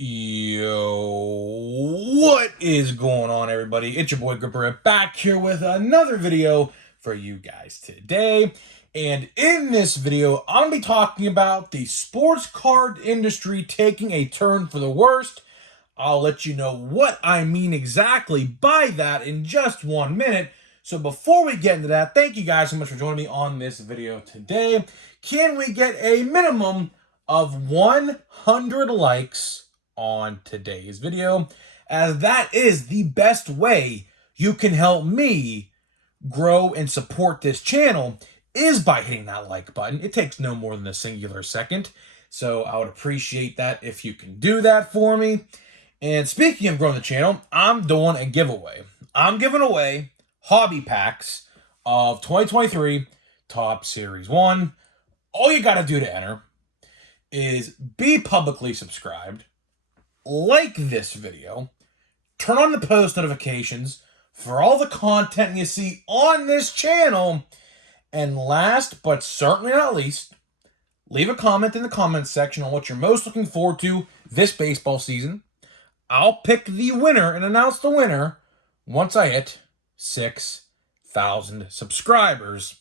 Yo, what is going on, everybody? It's your boy Gripper back here with another video for you guys today. And in this video, I'm going to be talking about the sports card industry taking a turn for the worst. I'll let you know what I mean exactly by that in just 1 minute. So before we get into that, thank you guys so much for joining me on this video today. Can we get a minimum of 100 likes on today's video, as that is the best way you can help me grow and support this channel is by hitting that like button. It takes no more than a singular second, so I would appreciate that if you can do that for me. And speaking of growing the channel, I'm doing a giveaway. I'm giving away hobby packs of 2023 Topps Series 1. All you got to do to enter is be publicly subscribed, like this video, turn on the post notifications for all the content you see on this channel, and last but certainly not least, leave a comment in the comments section on what you're most looking forward to this baseball season. I'll pick the winner and announce the winner once I hit 6,000 subscribers.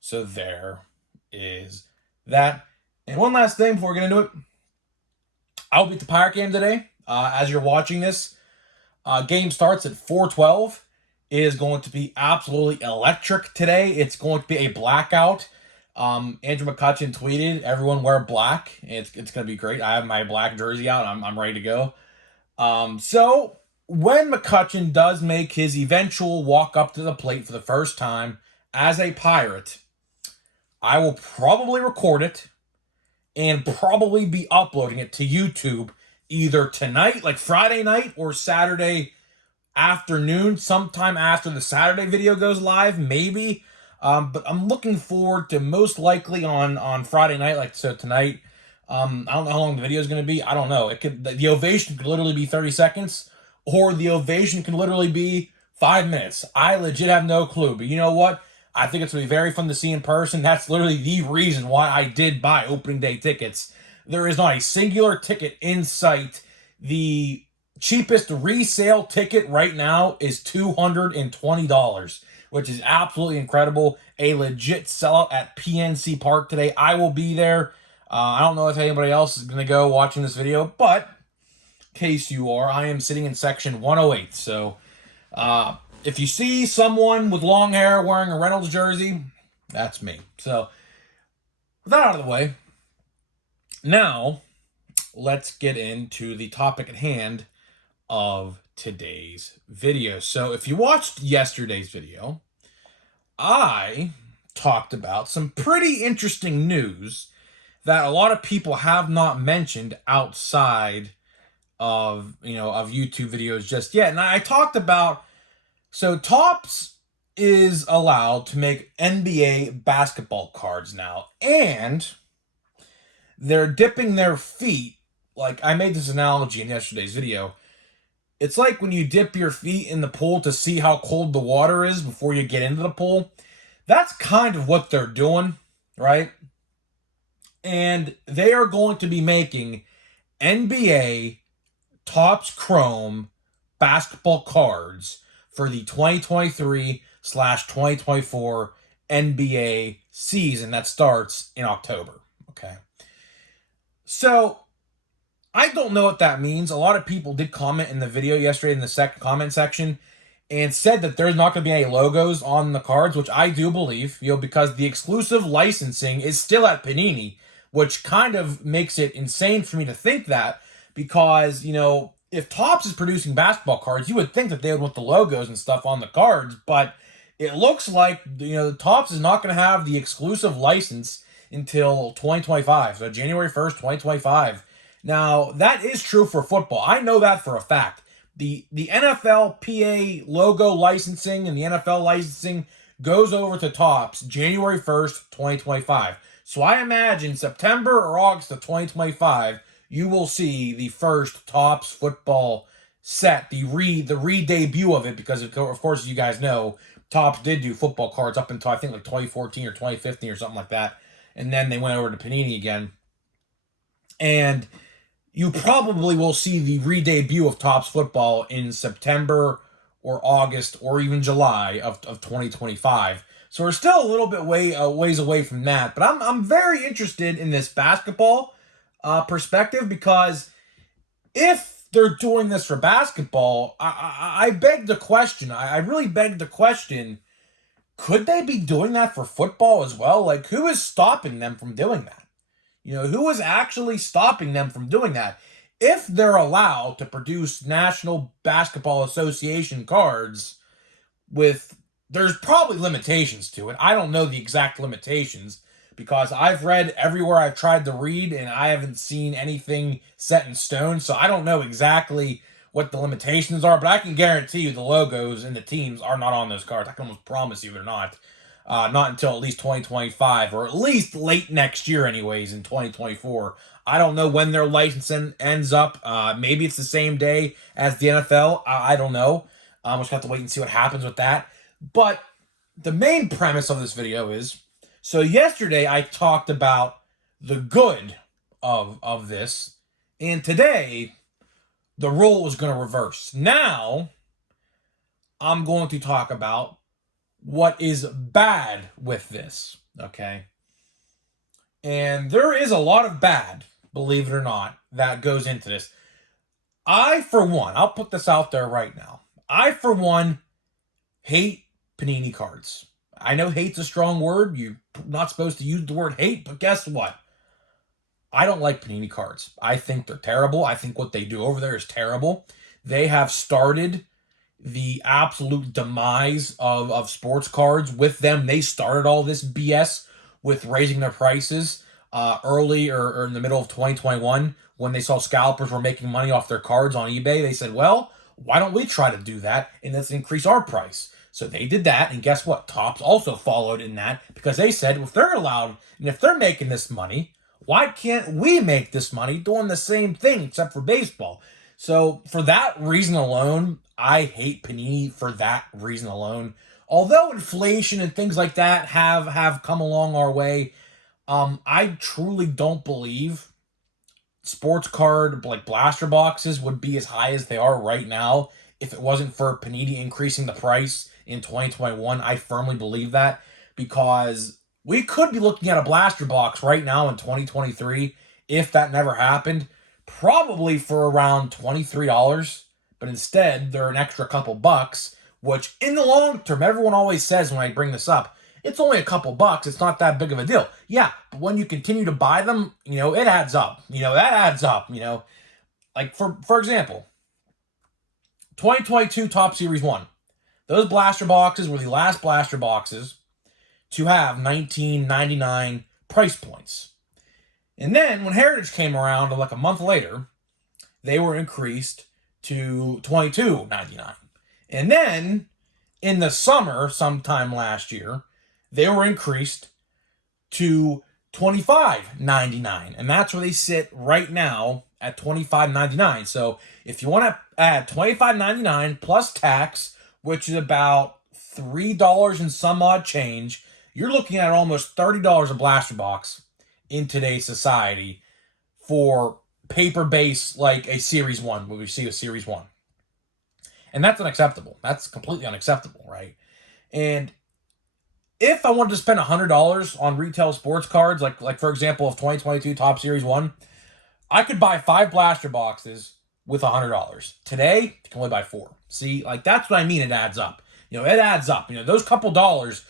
So there is that. And one last thing before we get into it. I'll be at the Pirate game today. As you're watching this, game starts at 4:12. It is going to be absolutely electric today. It's going to be a blackout. Andrew McCutchen tweeted, "Everyone wear black." It's going to be great. I have my black jersey out. I'm ready to go. So when McCutchen does make his eventual walk up to the plate for the first time as a Pirate, I will probably record it and probably be uploading it to YouTube either tonight, like Friday night, or Saturday afternoon, sometime after the Saturday video goes live, maybe. But I'm looking forward to most likely on Friday night, like so tonight. I don't know how long the video is going to be. I don't know. The ovation could literally be 30 seconds, or the ovation can literally be 5 minutes. I legit have no clue. But you know what? I think it's going to be very fun to see in person. That's literally the reason why I did buy opening day tickets. There is not a singular ticket in sight. The cheapest resale ticket right now is $220, which is absolutely incredible. A legit sellout at PNC Park today. I will be there. I don't know if anybody else is going to go watching this video, but in case you are, I am sitting in section 108. So, if you see someone with long hair wearing a Reynolds jersey, that's me. So, with that out of the way, now let's get into the topic at hand of today's video. So, if you watched yesterday's video, I talked about some pretty interesting news that a lot of people have not mentioned outside of, of YouTube videos just yet. And I talked about, so Topps is allowed to make NBA basketball cards now, and they're dipping their feet. Like, I made this analogy in yesterday's video. It's like when you dip your feet in the pool to see how cold the water is before you get into the pool. That's kind of what they're doing, right? And they are going to be making NBA Topps Chrome basketball cards for the 2023/2024 NBA season that starts in October. Okay. So, I don't know what that means. A lot of people did comment in the video yesterday in the comment section and said that there's not going to be any logos on the cards, which I do believe, because the exclusive licensing is still at Panini, which kind of makes it insane for me to think that, because, if Topps is producing basketball cards, you would think that they would want the logos and stuff on the cards, but it looks like, Topps is not going to have the exclusive license until 2025, so January 1st, 2025. Now, that is true for football. I know that for a fact. The NFLPA logo licensing and the NFL licensing goes over to Topps January 1st, 2025. So I imagine September or August of 2025, you will see the first Topps football set, the re-debut of it, because of course, as you guys know, Topps did do football cards up until I think like 2014 or 2015 or something like that. And then they went over to Panini again. And you probably will see the re-debut of Topps football in September or August or even July of 2025. So we're still a little bit ways away from that. But I'm very interested in this basketball perspective, because if they're doing this for basketball, I beg the question. I really beg the question, could they be doing that for football as well? Like, who is stopping them from doing that? Who is actually stopping them from doing that? If they're allowed to produce National Basketball Association cards there's probably limitations to it. I don't know the exact limitations, because I've read everywhere I've tried to read and I haven't seen anything set in stone. So I don't know exactly what the limitations are, but I can guarantee you the logos and the teams are not on those cards. I can almost promise you they're not. Not until at least 2025, or at least late next year anyways, in 2024. I don't know when their license ends up. Maybe it's the same day as the NFL. I don't know. We'll just have to wait and see what happens with that. But the main premise of this video is, so yesterday I talked about the good of this, and today the role was going to reverse. Now I'm going to talk about what is bad with this, okay? And there is a lot of bad, believe it or not, that goes into this. I, for one, I'll put this out there right now. I, for one, hate Panini cards. I know hate's a strong word. You're not supposed to use the word hate, but guess what? I don't like Panini cards. I think they're terrible. I think what they do over there is terrible. They have started the absolute demise of sports cards with them. They started all this BS with raising their prices early or in the middle of 2021, when they saw scalpers were making money off their cards on eBay. They said, well, why don't we try to do that and let's increase our price? So they did that, and guess what? Topps also followed in that, because they said, if they're allowed and if they're making this money, why can't we make this money doing the same thing except for baseball? So for that reason alone, I hate Panini for that reason alone. Although inflation and things like that have come along our way, I truly don't believe sports card like blaster boxes would be as high as they are right now if it wasn't for Panini increasing the price in 2021. I firmly believe that, because we could be looking at a blaster box right now in 2023, if that never happened, probably for around $23, but instead they're an extra couple bucks, which in the long term, everyone always says when I bring this up, it's only a couple bucks, it's not that big of a deal. Yeah, but when you continue to buy them, it adds up. That adds up, Like, for example, 2022 Topps Series 1. Those blaster boxes were the last blaster boxes to have $19.99 price points. And then when Heritage came around like a month later, they were increased to $22.99. And then in the summer, sometime last year, they were increased to $25.99. And that's where they sit right now at $25.99. So if you want to add $25.99 plus tax, which is about $3 and some odd change, you're looking at almost $30 a blaster box in today's society for paper base like a Series 1, when we see a Series 1. And that's unacceptable. That's completely unacceptable, right? And if I wanted to spend $100 on retail sports cards, like for example, of 2022 Topps Series 1, I could buy 5 blaster boxes with $100. Today, you can only buy 4. See, like, that's what I mean, it adds up. It adds up. Those couple dollars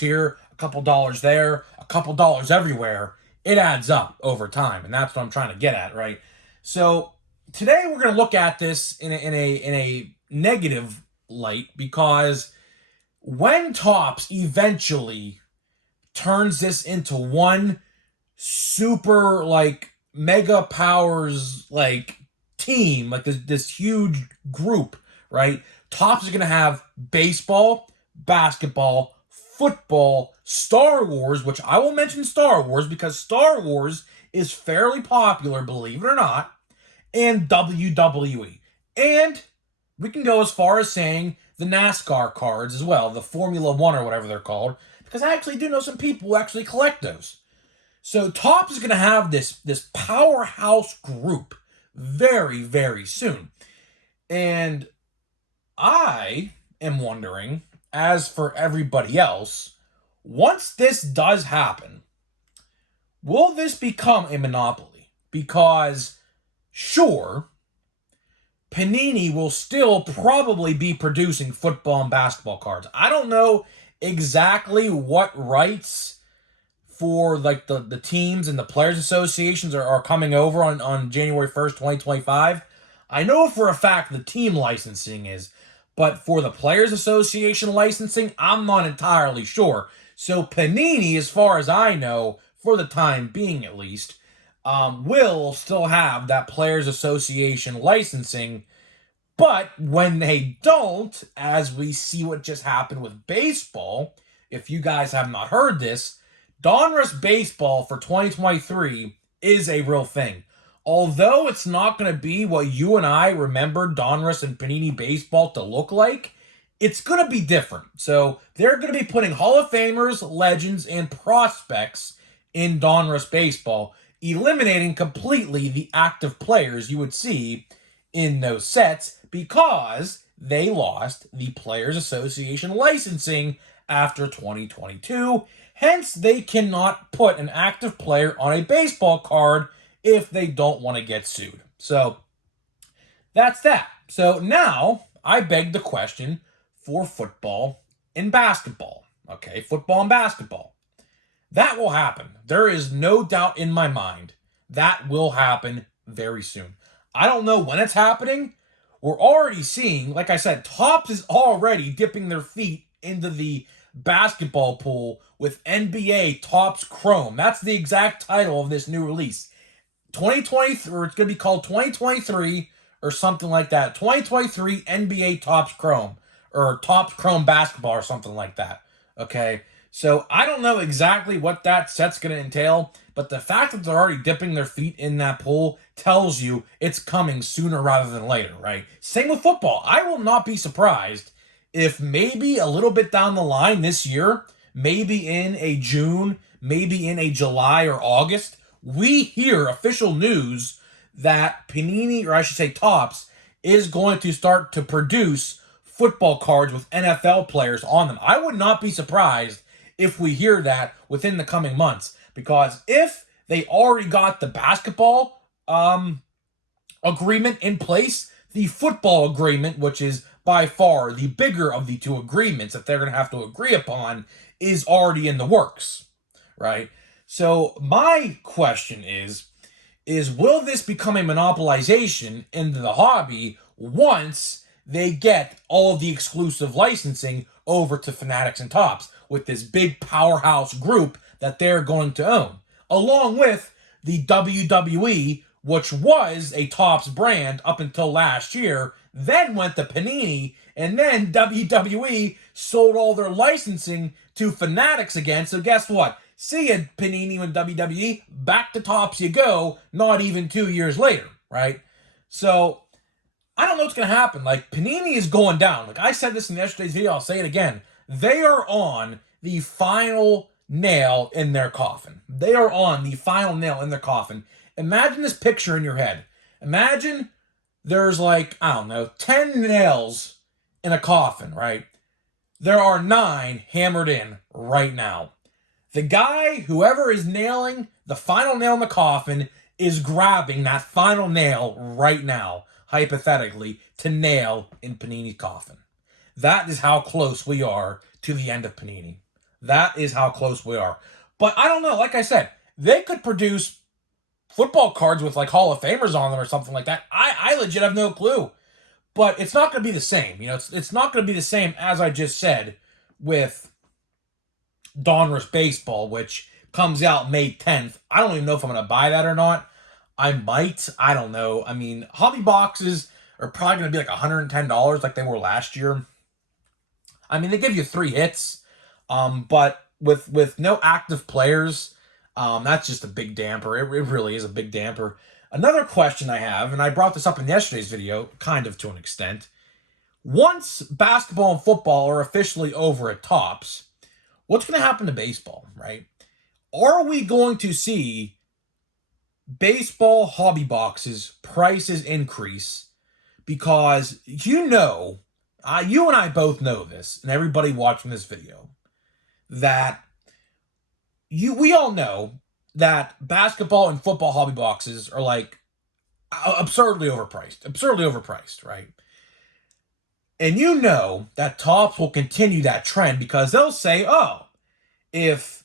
here, a couple dollars there, a couple dollars everywhere, it adds up over time. And that's what I'm trying to get at, right? So today we're going to look at this in a negative light, because when Topps eventually turns this into one super, like, mega powers, like, team, like this huge group, right? Topps is going to have baseball, basketball, football, Star Wars, which I will mention Star Wars because Star Wars is fairly popular, believe it or not, and WWE. And we can go as far as saying the NASCAR cards as well, the Formula One or whatever they're called, because I actually do know some people who actually collect those. So Topps is going to have this powerhouse group very, very soon. And I am wondering, as for everybody else, once this does happen, will this become a monopoly? Because, sure, Panini will still probably be producing football and basketball cards. I don't know exactly what rights for like the teams and the players associations are coming over on January 1st, 2025. I know for a fact the team licensing is, but for the players association licensing, I'm not entirely sure. So Panini, as far as I know, for the time being at least, will still have that players association licensing. But when they don't, as we see what just happened with baseball, if you guys have not heard this, Donruss Baseball for 2023 is a real thing. Although it's not going to be what you and I remember Donruss and Panini Baseball to look like, it's going to be different. So they're going to be putting Hall of Famers, legends, and prospects in Donruss Baseball, eliminating completely the active players you would see in those sets because they lost the Players Association licensing after 2022. Hence, they cannot put an active player on a baseball card if they don't want to get sued. So, that's that. So, now I beg the question for football and basketball. Okay, football and basketball. That will happen. There is no doubt in my mind that will happen very soon. I don't know when it's happening. We're already seeing, like I said, Topps is already dipping their feet into the basketball pool with NBA Topps Chrome. That's the exact title of this new release. 2023, or it's going to be called 2023 or something like that. 2023 NBA Topps Chrome or Topps Chrome Basketball or something like that. Okay. So I don't know exactly what that set's going to entail, but the fact that they're already dipping their feet in that pool tells you it's coming sooner rather than later, right? Same with football. I will not be surprised if maybe a little bit down the line this year, maybe in a June, maybe in a July or August, we hear official news that Panini, or I should say Topps, is going to start to produce football cards with NFL players on them. I would not be surprised if we hear that within the coming months, because if they already got the basketball agreement in place, the football agreement, which is by far the bigger of the two agreements that they're going to have to agree upon, is already in the works, right? So my question is will this become a monopolization into the hobby once they get all of the exclusive licensing over to Fanatics and Topps with this big powerhouse group that they're going to own, along with the WWE, which was a Topps brand up until last year, then went to Panini, and then WWE sold all their licensing to Fanatics again. So guess what? See ya, Panini and WWE. Back to Topps you go, not even 2 years later, right? So I don't know what's going to happen. Like, Panini is going down. Like I said this in yesterday's video, I'll say it again. They are on the final nail in their coffin. They are on the final nail in their coffin. Imagine this picture in your head. Imagine there's like, I don't know, 10 nails in a coffin, right? There are 9 hammered in right now. The guy, whoever is nailing the final nail in the coffin, is grabbing that final nail right now, hypothetically, to nail in Panini's coffin. That is how close we are to the end of Panini. That is how close we are. But I don't know, like I said, they could produce football cards with like Hall of Famers on them or something like that. I legit have no clue. But it's not going to be the same. You know, it's not going to be the same, as I just said, with Donruss Baseball, which comes out May 10th. I don't even know if I'm going to buy that or not. I might. I don't know. I mean, hobby boxes are probably going to be like $110 like they were last year. I mean, they give you 3 hits, but with no active players, that's just a big damper. It really is a big damper. Another question I have, and I brought this up in yesterday's video, kind of to an extent. Once basketball and football are officially over at Topps, what's going to happen to baseball, right? are we going to see baseball hobby boxes prices increase? Because you and I both know this, and everybody watching this video, that we all know that basketball and football hobby boxes are like absurdly overpriced, right? And you know that Topps will continue that trend because they'll say, oh, if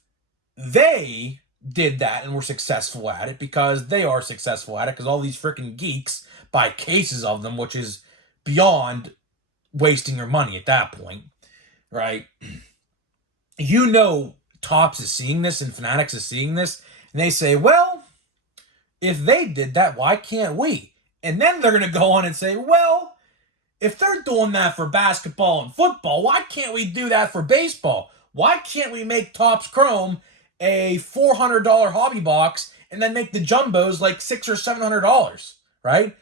they did that and were successful at it, because they are successful at it, because all these freaking geeks buy cases of them, which is beyond wasting your money at that point, right? You know Topps is seeing this and Fanatics is seeing this, and they say, well, if they did that, why can't we? And then they're going to go on and say, well, if they're doing that for basketball and football, why can't we do that for baseball? Why can't we make Topps Chrome a $400 hobby box and then make the jumbos like $600 or $700, right?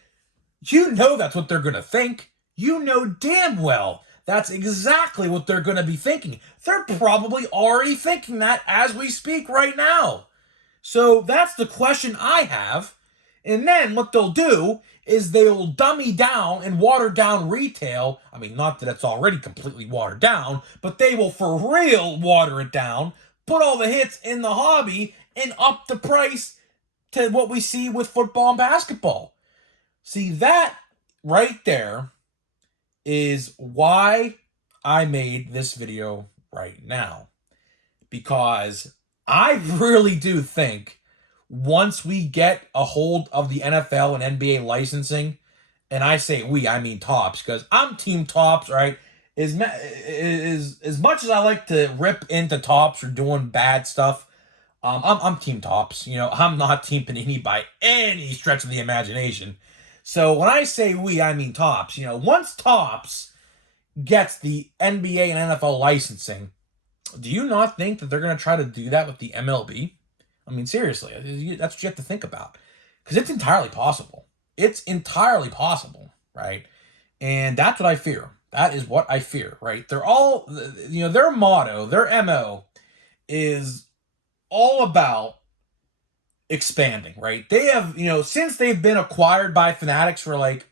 You know that's what they're going to think. You know damn well that's exactly what they're going to be thinking. They're probably already thinking that as we speak right now. So that's the question I have. And then what they'll do is they'll dummy down and water down retail. I mean, not that it's already completely watered down, but they will for real water it down, put all the hits in the hobby, and up the price to what we see with football and basketball. See, that right there is why I made this video right now. Because I really do think once we get a hold of the NFL and NBA licensing, and I say we, I mean Topps, because I'm Team Topps, right? As much as I like to rip into Topps for doing bad stuff, I'm Team Topps. You know, I'm not Team Panini by any stretch of the imagination. So when I say we, I mean Topps. You know, once Topps gets the NBA and NFL licensing, do you not think that they're going to try to do that with the MLB? I mean, seriously, that's what you have to think about. Because it's entirely possible. It's entirely possible, right? And that's what I fear. That is what I fear, right? They're all, you know, their motto, their MO is all about expanding, right? They have, you know, since they've been acquired by Fanatics for like,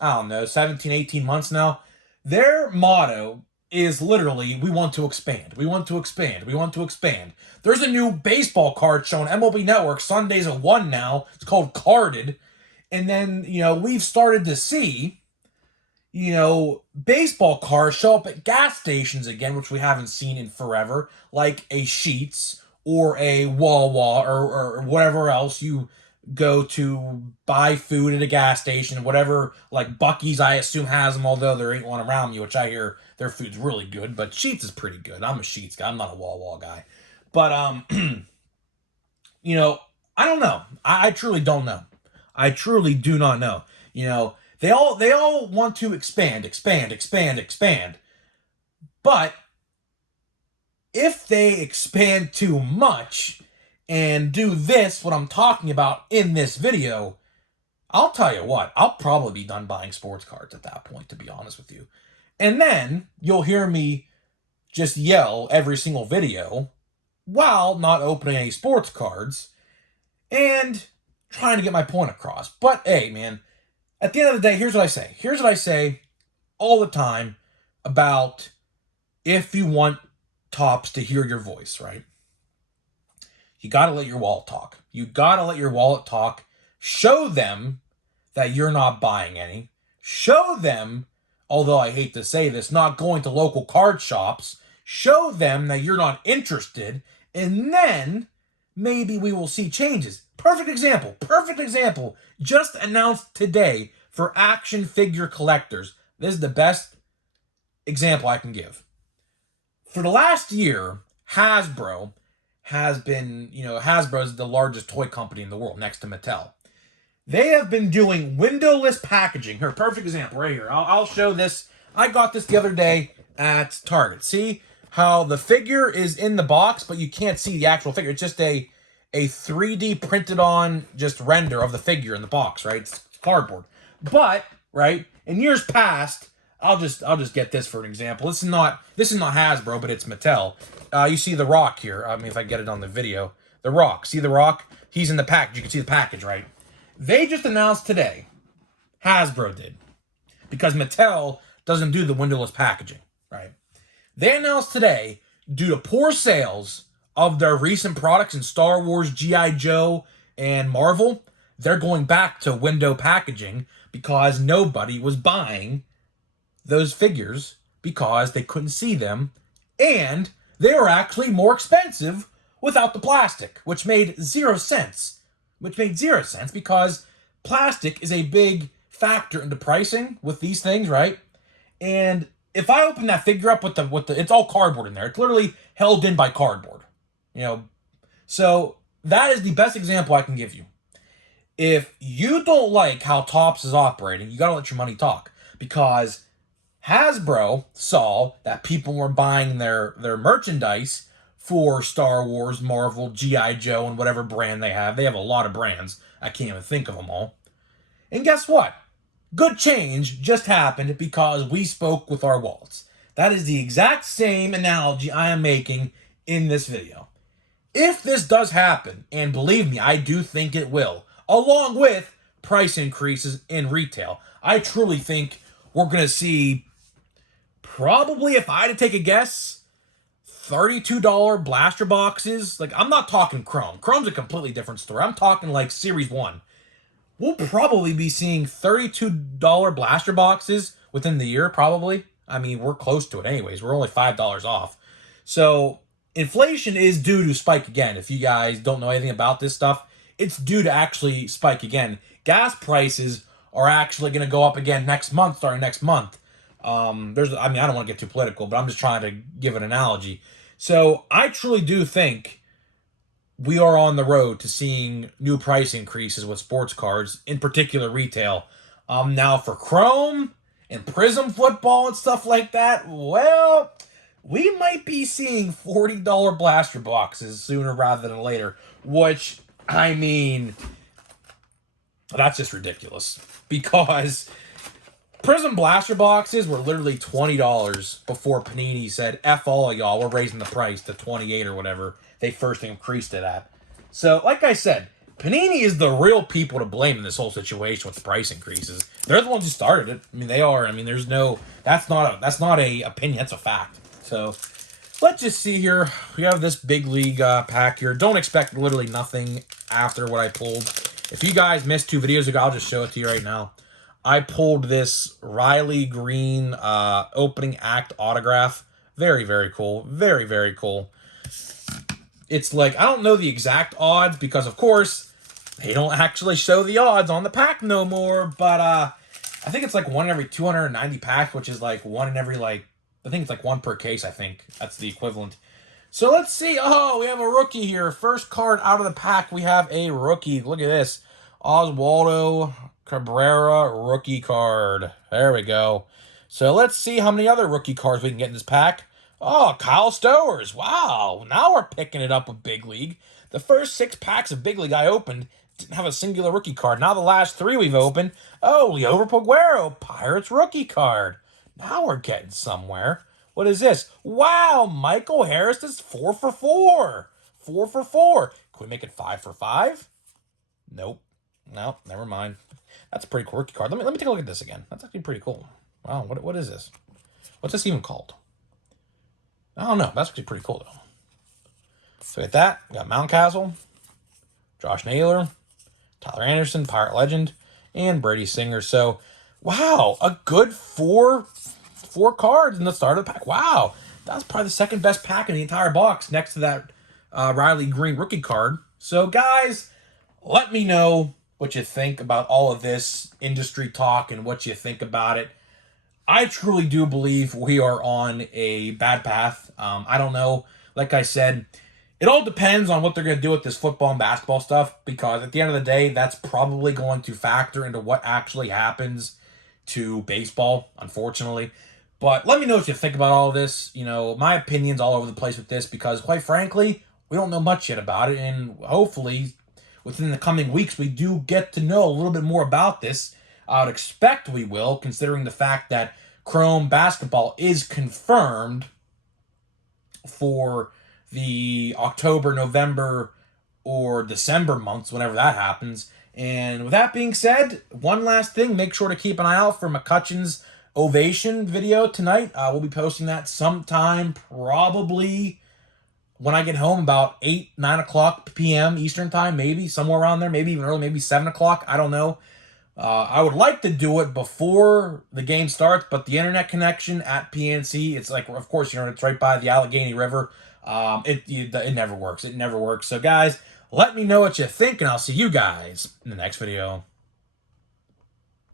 I don't know, 17, 18 months now, their motto is literally, we want to expand. We want to expand. We want to expand. There's a new baseball card shown on MLB Network Sundays at 1 now. It's called Carded. And then, you know, we've started to see, you know, baseball cards show up at gas stations again, which we haven't seen in forever, like a Sheetz or a Wawa or whatever else you go to buy food at a gas station, whatever, like Buc-ee's I assume has them, although there ain't one around me, which I hear their food's really good, but Sheetz is pretty good. I'm a Sheetz guy. I'm not a Wawa guy. But, you know, I don't know. I truly don't know. I truly do not know. You know, they all want to expand. But if they expand too much and do this, what I'm talking about in this video, I'll tell you what, I'll probably be done buying sports cards at that point, to be honest with you. And then you'll hear me just yell every single video while not opening any sports cards and trying to get my point across. But hey, man, at the end of the day, here's what I say. Here's what I say all the time about if you want Topps to hear your voice, right? You got to let your wallet talk. You got to let your wallet talk. Show them that you're not buying any. Show them, although I hate to say this, not going to local card shops. Show them that you're not interested, and then maybe we will see changes. Perfect example, just announced today for action figure collectors. This is the best example I can give. For the last year, Hasbro has been, you know, Hasbro is the largest toy company in the world next to Mattel. They have been doing windowless packaging. Here, perfect example right here. I'll show this. I got this the other day at Target. See how the figure is in the box, but you can't see the actual figure. It's just a 3D printed on just render of the figure in the box, right? It's cardboard. But, right, in years past, I'll just get this for an example. This is not Hasbro, but it's Mattel. You see the Rock here. I mean, if I get it on the video, The Rock. See The Rock? He's in the package. You can see the package, right? They just announced today, Hasbro did, because Mattel doesn't do the windowless packaging, right? They announced today, due to poor sales of their recent products in Star Wars, G.I. Joe, and Marvel, they're going back to window packaging because nobody was buying those figures because they couldn't see them, and they were actually more expensive without the plastic, which made zero sense. Which made zero sense because plastic is a big factor into pricing with these things, right? And if I open that figure up with the it's all cardboard in there. It's literally held in by cardboard. You know, so that is the best example I can give you. If you don't like how Topps is operating, you gotta let your money talk. Because Hasbro saw that people were buying their merchandise for Star Wars, Marvel, G.I. Joe, and whatever brand they have. They have a lot of brands. I can't even think of them all. And guess what? Good change just happened because we spoke with our wallets. That is the exact same analogy I am making in this video. If this does happen, and believe me, I do think it will, along with price increases in retail, I truly think we're going to see, probably, if I had to take a guess, $32 blaster boxes. Like, I'm not talking Chrome. Chrome's a completely different story. I'm talking like Series 1. We'll probably be seeing $32 blaster boxes within the year, probably. I mean, we're close to it anyways. We're only $5 off. So inflation is due to spike again. If you guys don't know anything about this stuff, it's due to actually spike again. Gas prices are actually going to go up again next month, starting next month. I don't want to get too political, but I'm just trying to give an analogy. So I truly do think we are on the road to seeing new price increases with sports cards, in particular retail. Now for Chrome and Prism football and stuff like that, well, we might be seeing $40 blaster boxes sooner rather than later, which, I mean, that's just ridiculous. Because Prism blaster boxes were literally $20 before Panini said, F all of y'all, we're raising the price to $28 or whatever they first increased it at. So, like I said, Panini is the real people to blame in this whole situation with the price increases. They're the ones who started it. I mean, they are. I mean, there's no, that's not a opinion, that's a fact. So, let's just see here. We have this big league pack here. Don't expect literally nothing after what I pulled. If you guys missed 2 videos ago, I'll just show it to you right now. I pulled this Riley Green opening act autograph. Very, very cool. Very, very cool. It's like, I don't know the exact odds because, of course, they don't actually show the odds on the pack no more. But I think it's like 1 in every 290 packs, which is like 1 in every, like, I think it's like 1 per case, I think. That's the equivalent. So let's see. Oh, we have a rookie here. First card out of the pack, we have a rookie. Look at this. Oswaldo Cabrera rookie card. There we go. So let's see how many other rookie cards we can get in this pack. Oh, Kyle Stowers. Wow. Now we're picking it up with Big League. The first 6 packs of Big League I opened didn't have a singular rookie card. Now the last 3 we've opened. Oh, Liover Peguero, Pirates rookie card. Now we're getting somewhere. What is this? Wow, Michael Harris is 4 for 4. 4 for 4. Can we make it 5 for 5? Nope. No, never mind. That's a pretty cool rookie card. Let me take a look at this again. That's actually pretty cool. Wow, what is this? What's this even called? I don't know. That's actually pretty cool, though. So with that, we got Mountcastle, Josh Naylor, Tyler Anderson, Pirate Legend, and Brady Singer. So, wow, a good four cards in the start of the pack. Wow, that's probably the second best pack in the entire box next to that Riley Green rookie card. So, guys, let me know what you think about all of this industry talk and what you think about it. I truly do believe we are on a bad path. I don't know. Like I said, it all depends on what they're going to do with this football and basketball stuff, because at the end of the day, that's probably going to factor into what actually happens to baseball, unfortunately. But let me know what you think about all of this. You know, my opinion's all over the place with this because, quite frankly, we don't know much yet about it. And hopefully, within the coming weeks, we do get to know a little bit more about this. I would expect we will, considering the fact that Chrome basketball is confirmed for the October-November or December months, whenever that happens. And with that being said, one last thing, make sure to keep an eye out for McCutcheon's Ovation video tonight. We'll be posting that sometime, probably when I get home, about 8, 9 o'clock p.m. Eastern time, maybe somewhere around there, maybe even early, maybe 7 o'clock. I don't know. I would like to do it before the game starts, but the internet connection at PNC, it's like, of course, it's right by the Allegheny River. It never works. It never works. So, guys, let me know what you think, and I'll see you guys in the next video.